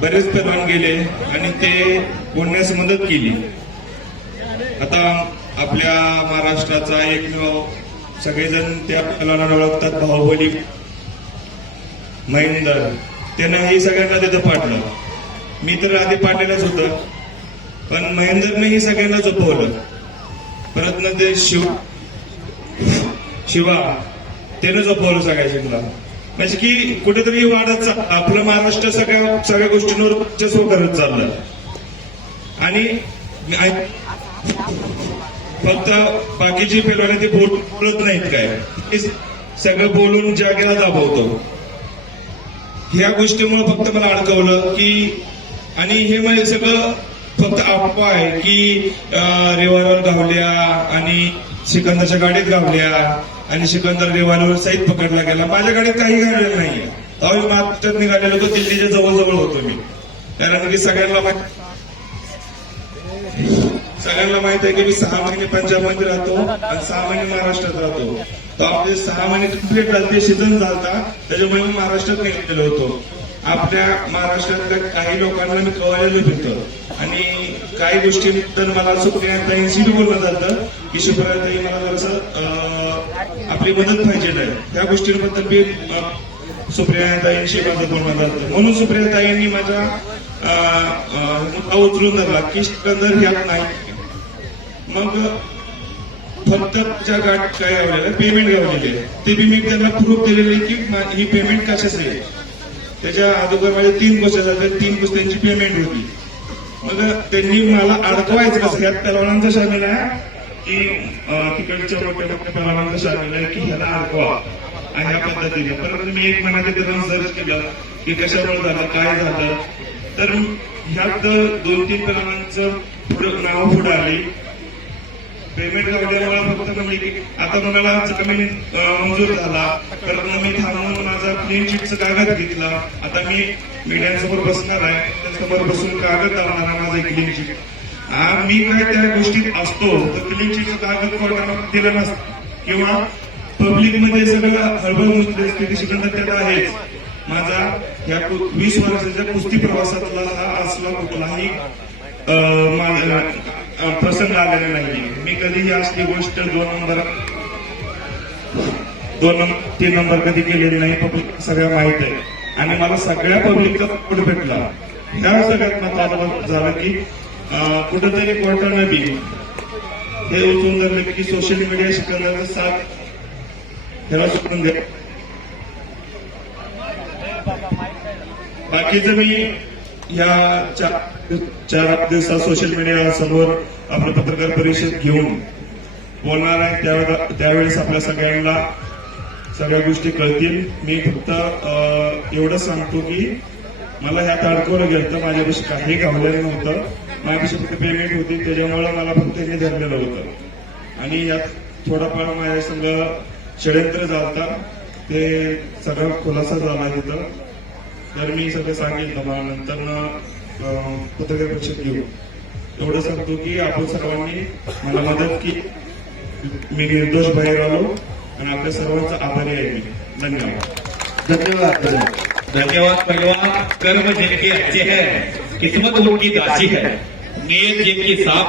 बरेच पैलवान गेले आणि ते बोलण्यास मदत केली. आता आपल्या महाराष्ट्राचा एकमेव सगळेजण त्या पैलवानाला ओळखतात बाहुबली महेंदर. त्यानं सगळ्यांना तिथं पाडलं. मी तर आधी पाडलेलंच होतं, पण महेंदरनेही सगळ्यांना झोपवलं. परत ना ते शिवा त्यानं झोपवलं सगळ्यांना. म्हणजे की कुठेतरी वाढत आपलं महाराष्ट्र सगळ्या गोष्टींवर वर्चस्व करत चाललं. आणि फक्त बाकीची पैलवान ते बोलत नाहीत काय, सगळं बोलून जागेला दाबवतो. ह्या गोष्टीमुळे फक्त मला अडकवलं की, आणि हे म्हणजे सगळं फक्त अफवा आहे की रेवावर गावल्या आणि सिकंदरच्या गाडीत गावल्या आणि सिकंदर रेवावर सहित पकडला गेला. माझ्या गाडीत काही घडलेलं नाहीये. तेव्हा मी महाराष्ट्रात निघालेलो होतो, दिल्लीच्या जवळजवळ होतो मी. कारण की सगळ्यांना माहित आहे की मी 6 महिने पंजाबमध्ये राहतो आणि 6 महिने महाराष्ट्रात राहतो. तर आपले 6 महिने कंप्लीट झाले, सीझन झालता, त्याच्यामुळे मी महाराष्ट्रात निघालेलो होतो. आपल्या महाराष्ट्रातल्या काही लोकांना मी कळवलेलं होतं आणि काही गोष्टींबद्दल मला सुप्रियाताईंशी बोलणं जातं की सुप्रियाताई मला जरासं आपली मदत पाहिजे आहे. त्या गोष्टींबद्दल मी सुप्रियाताईंशी माझं बोलणं जातं. म्हणून सुप्रियाताईंनी माझा मुद्दा उचलून धरला की सिकंदर ह्यात नाही. मग फक्त ज्या गाठ काय गावलेलं पेमेंट गावलेली आहे ते बी मी त्यांना प्रूफ दिलेले की ही पेमेंट कशाच आहे. त्याच्या अगोदर माझे 3 गोष्टी झाल्या, 3 गोष्टींची पेमेंट होती. मग त्यांनी मला अडकवायचं कसं, ह्यात पैलवानांचा शामिल आहे की तिकडच्या मोठ्या पैलवानांचा शामिल आहे की ह्याला अडकवा ह्या पद्धतीने. परंतु मी एक महिना तिथे सर्च केलं की कशामुळे झालं, काय झालं. तर ह्यात 2-3 पैलवानांचं नाव पुढे आली. पेमेंट गावल्यामुळे फक्त म्हणजे की आता मला कमी मंजूर झाला, तर मी थांबून माझा क्लीन चिटचं कागद घेतला. आता मी मीडियासमोर बसणार आहे, त्यासमोर बसून कागद लावणार आहे माझा क्लीन चिट. मी काय त्या गोष्टीत असतो तर क्लीन चिटचं कागद कोर्टानं दिलं नसतं किंवा पब्लिकमध्ये सगळं हळबळ मुसली स्थिती सिकंदर त्यात आहेच. माझा या 20 वर्षाच्या कुस्ती प्रवासातला हा असला कुठलाही प्रसंग आलेला नाही. मी कधीही असली गोष्ट 2-3 नंबर कधी केलेली नाही. पब्लिक सगळ्या माहित आहे आणि मला सगळ्या पब्लिकचा सपोर्ट भेटला. ह्या सगळ्यात महत्वाचं झालं की कुठंतरी कोर्टानं बी हे उचलून धरलं की सोशल मीडिया सिकंदरचा साथ ह्याला सोडून द्या. बाकीचं मी या 4 दिवसात सोशल मीडिया समोर आपलं पत्रकार परिषद घेऊन बोलणार आहे. त्यावेळेस आपल्या सगळ्यांना सगळ्या गोष्टी कळतील. मी फक्त एवढं सांगतो की मला ह्यात अडकवलं गेलं, माझ्यापाशी काही गावलेलं नव्हतं. माझ्यापाशी फक्त पेमेंट होती, त्याच्यामुळे मला फक्त हे धरलेलं होतं. आणि यात थोडाफार माझ्या संग षडयंत्र झालता, ते सगळं खुलासा झाला तिथं. तर मी सगळं सांगेल तुम्हाला नंतर पत्रकार परिषद घेऊ. एवढं सांगतो की आपण सर्वांनी मला मदत की मी निर्दोष बाहेर आलो आणि आपल्या सर्वांचा आभारी आहे मी. धन्यवाद. धन्यवाद. धन्यवाद पहलवान. कर्म जिनके अच्छे हैं, किस्मत उनकी दासी है, नियत जिनकी साफ